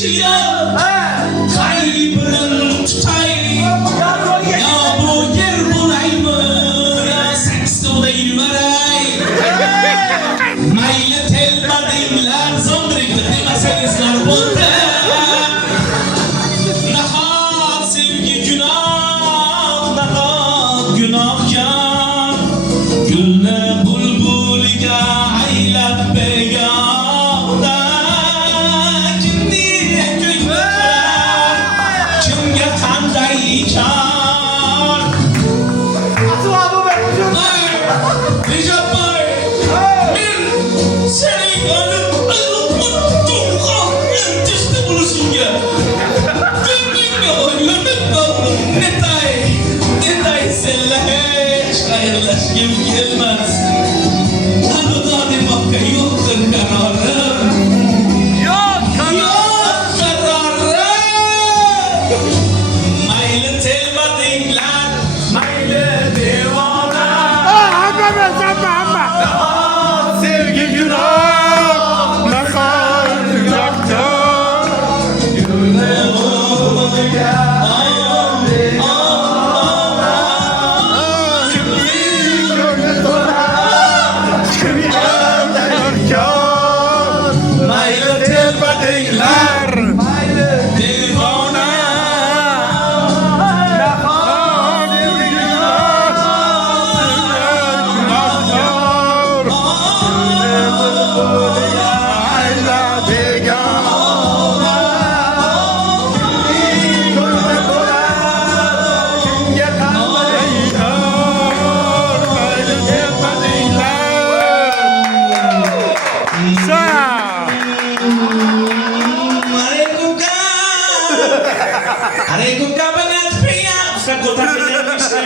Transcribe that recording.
Çiyan kalbinin tutay ya bu yer burayımı ya saksı deyilmeray maylı telma deyimler zombriktir demesenizler buldu naha sevgi günah naha günah ya gülne bulbulga aylab begada Kim gelmez Abu Dhabi Makkah yoktur kararım Yok kararım Maylı telma dinler Maylı divana Amma sevgi günah ne kadar günahkar Gülne olmalıya Maylı telba deyler divana Aray kung ka ba nga, sa kutang